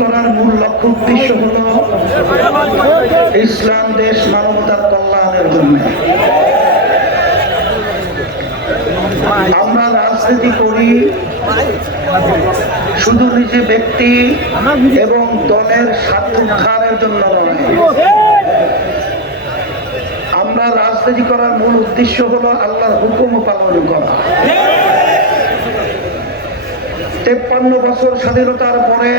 করার মূল লক্ষ্য উদ্দেশ্য হল ইসলাম দেশ মানবতার কল্যাণের জন্য। আমরা রাজনীতি করি শুধু নিজে ব্যক্তি এবং দলের স্বার্থ উত্থানের জন্য নয়। আমরা রাজনীতি করার মূল উদ্দেশ্য হলো আল্লাহর হুকুম পালন করা। 53 বছর স্বাধীনতার পরে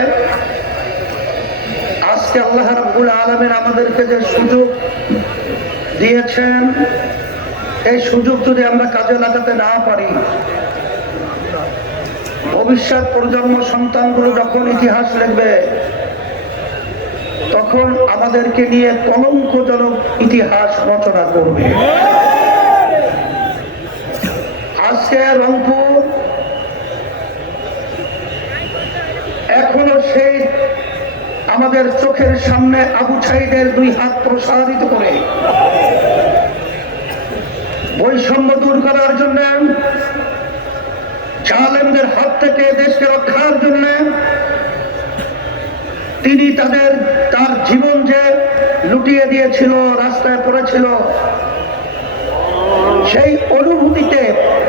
আজকে আল্লাহ রাব্বুল আলামিন আমাদেরকে যে সুযোগ দিয়েছেন, এই সুযোগ যদি আমরা কাজে লাগাতে না পারি, ভবিষ্যৎ প্রজন্ম সন্তানগুলো যখন ইতিহাস লিখবে তখন আমাদেরকে নিয়ে কলঙ্কজনক ইতিহাস রচনা করবে। আজকে রংপুর এখনো সেই আমাদের চোখের সামনে আবু সাঈদের 2 হাত প্রসারিত করে বৈষম্য দূর করার জন্য, জালেমদের হাত থেকে দেশকে রক্ষার জন্য তিনি তার জীবন যে লুটিয়ে দিয়েছিল, রাস্তায় পড়েছিল, সেই অনুভূতিতে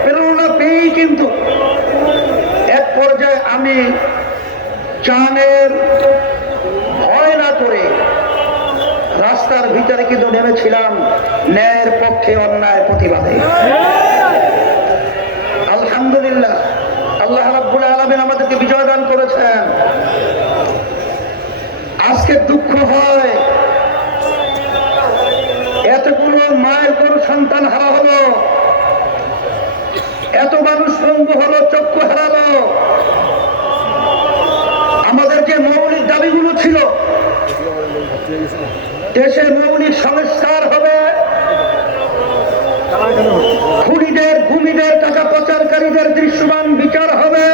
প্রেরণা পেয়েই কিন্তু এক পর্যায়ে আমি জানের ভয় না করে রাস্তার ভিতরে কিন্তু নেমেছিলাম ন্যায়ের পক্ষে, অন্যায় প্রতিবাদে। আলহামদুলিল্লাহ, আল্লাহ রাব্বুল আলামিন আমাদেরকে বিজয় দান করেছেন। আজকে দুঃখ হয় এতগুলো মায়ের কোনো সন্তান হারা হলো, এত মানুষ পঙ্গু হলো, চক্ষু হারালো। আমাদের যে মৌলিক দাবিগুলো ছিল, দেশের মৌলিক সংস্কার হবে, খুনিদের গুমিদের টাকা পাচারকারীদের দৃশ্যমান বিচার হবে,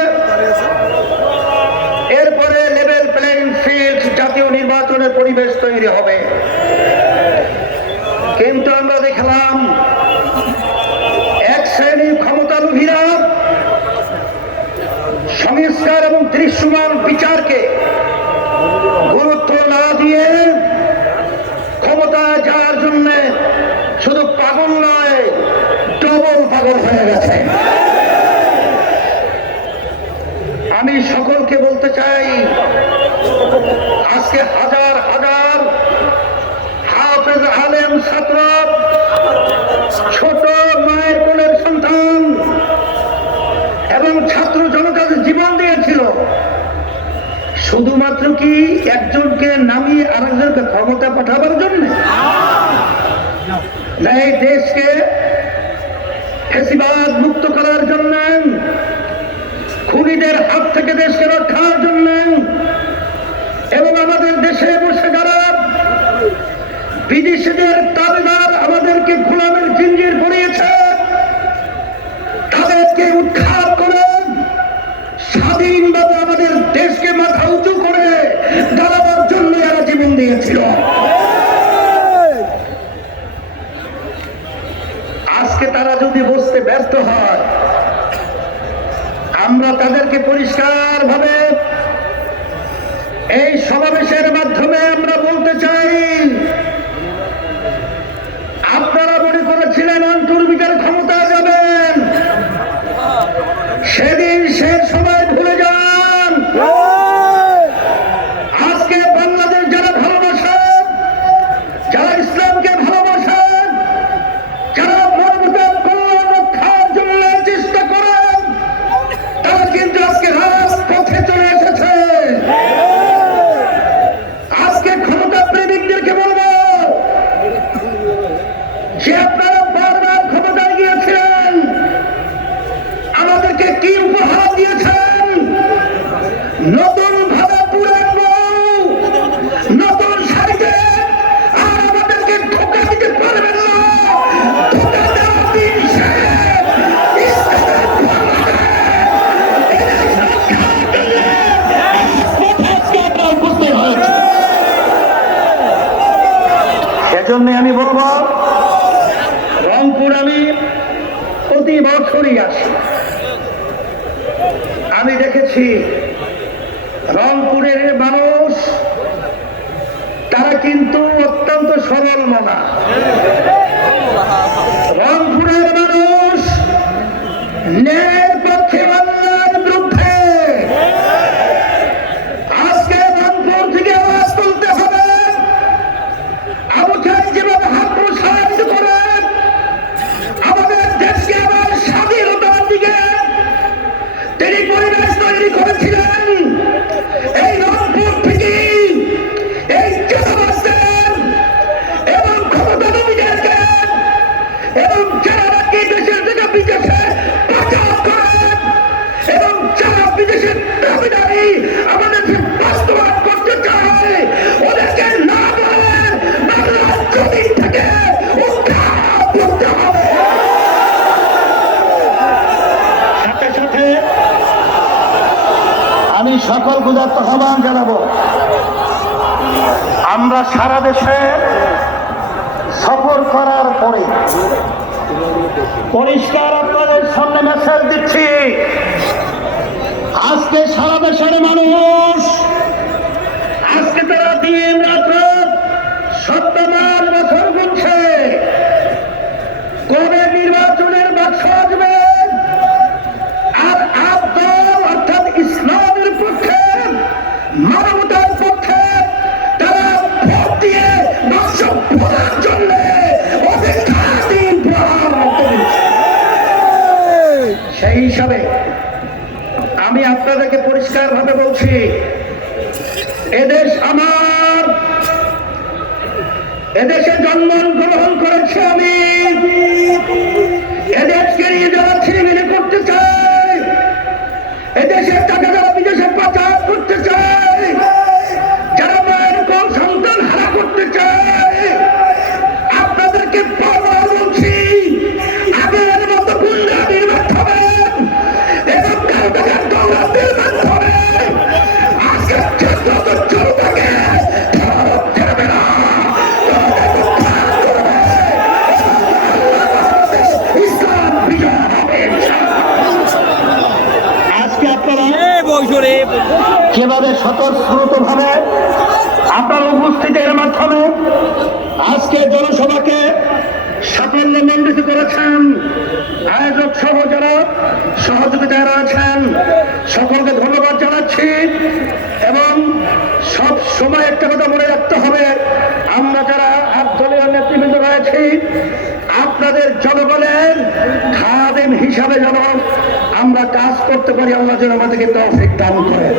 এরপরে লেভেল প্লেইং ফিল্ড, জাতীয় নির্বাচনের পরিবেশ তৈরি হবে। কিন্তু আমরা দেখলাম এক শ্রেণীর ক্ষমতালোভীরা সংস্কার এবং দৃশ্যমান বিচারকে গুরুত্ব না দিয়ে ক্ষমতায় যাওয়ার জন্য শুধু পাগল নয়, ডবল পাগল হয়ে গেছে। আমি সকলকে বলতে চাই, আজকে হাজার হাজার হাফেজ আলেম ছাত্র, ছোট মায়ের কোলের সন্তান এবং ছাত্র জনতাদের জীবন দিয়েছিল শুধুমাত্র কি একজনকে নামিয়ে আরেকজনকে ক্ষমতা পাঠাবার জন্য? না, এই দেশকে ফ্যাসিবাদ মুক্ত করার জন্য, খুনিদের হাত থেকে দেশকে রক্ষার জন্য, এবং আমাদের দেশে বসে যারা বিদেশিদের তাবেদার আমাদেরকে গোলামের জিঞ্জির পরিয়েছে, তাদেরকে উৎখাত করে স্বাধীনভাবে আমাদের দেশকে মাথা উঁচু করে দাঁড়াবার জন্য এরা জীবন দিয়েছিল। আজকে তারা যদি বুঝতে ব্যর্থ হয়, আমরা তাদেরকে পরিষ্কার ভাবে এই সমাবেশের মাধ্যমে আমরা বলতে চাই, আপনারা মনে করেছিলেন অন্তর্বিচার ক্ষমতায় যাবেন, সেদিন সে সময় ভুলে যান। আজকে বাংলাদেশ যারা ভালোবাসেন, যারা ইসলামকে ভালোবাসেন, যারা মানবতার কল্যাণ রক্ষার জন্য চেষ্টা করেন, তারা কিন্তু আজকে রাজপথে চলে এসেছে। আজকে ক্ষমতা প্রেমিকদেরকে বলবো যে আপনারা বারবার ক্ষমতায় গিয়েছিলেন, আমাদেরকে কি উপহার দিয়েছেন? নতুন ভাবে পুরান বউ, নতুন শাড়িতে, আর আমাদেরকে ধোঁকা দিতে পারবেন না। ধোঁকা দেওয়ার দিন শেষ। সেজন্য আমি বলবো, রংপুর আমি প্রতি বছরই আসি। আমি দেখেছি রংপুরের মানুষ মানুষ তারা কিন্তু অত্যন্ত সরল মনা। রংপুরের মানুষ ন্যায়ের পক্ষে, অন্যায়ের বিরুদ্ধে। আজকে রংপুর থেকে আওয়াজ তুলতে হবে। আবু জাহেল যেভাবে হাত প্রসারিত করে আমাদের দেশকে আবার স্বাধীনতার দিকে তিনি পরিবেশ তৈরি করেছিলেন, এই রংপুর থেকে এই চাঁদাবাজদের এবং ক্ষমতাধরীদেরকে এবং যারা নাকি দেশের থেকে বিদেশে পাচার করেন এবং যারা বিদেশের দাবিদারি আমাদের বাস্তবায়ন করতে চায়, ওদেরকে না বলে বাংলার জমি থেকে উদ্ধার করতে হবে। সাথে সাথে আমি সকল ক্ষুধার্ত আহ্বান জানাবো, আমরা সারা দেশে সফর করার পরে পরিষ্কার আপনাদের সামনে মেসেজ দিচ্ছি, আজকে সারা দেশের মানুষ আজকে তারা দিন রাত্র সপ্তমার বছর গুনছে, কবে নির্বাচনের বাক্স আসবে আর আব্দুল অর্থাৎ ইসলামের পক্ষে, মানবতার পক্ষে তারা ভোট দিয়ে বাক্স ভরার জন্য অপেক্ষাধীন প্রহার করতে দিচ্ছে। সেই হিসাবে আমি আপনাদেরকে পরিষ্কার ভাবে বলছি, এদেশ আমার, এদেশে জন্মগ্রহণ করেছে আমি, এদেশকে নিয়ে যারা ছিনিমিনি করতে চায়, এদেশের টাকা যারা বিদেশে পাচার করতে চায়, যারা মায়ের কোন সন্তান হারা করতে চায়, আপনাদেরকে বারবার বলছি, আগের মতো গুন্ডামির মাধ্যমে এবং কারো টাকার দৌলতের মাধ্যমে আজকে যত জনতাকে ফেরত দেবে না, ইসলাম বিজয় হবে। আজকে আপনারা যেভাবে স্বতঃস্ফূর্ত ভাবে আপনার উপস্থিতির মাধ্যমে আজকে জনসভাকে সাফল্যমণ্ডিত করেছেন, আয়োজক সহ যারা সহযোগিতায় রয়েছেন সকলকে ধন্যবাদ জানাচ্ছি। এবং সব সময় একটা কথা মনে রাখতে হবে, আমরা যারা দলীয় নেতৃবৃন্দ রয়েছি আপনাদের জনগণের খাদেম হিসাবে যেন আমরা কাজ করতে পারি, আল্লাহ যেন আমাদেরকে তৌফিক দান করেন।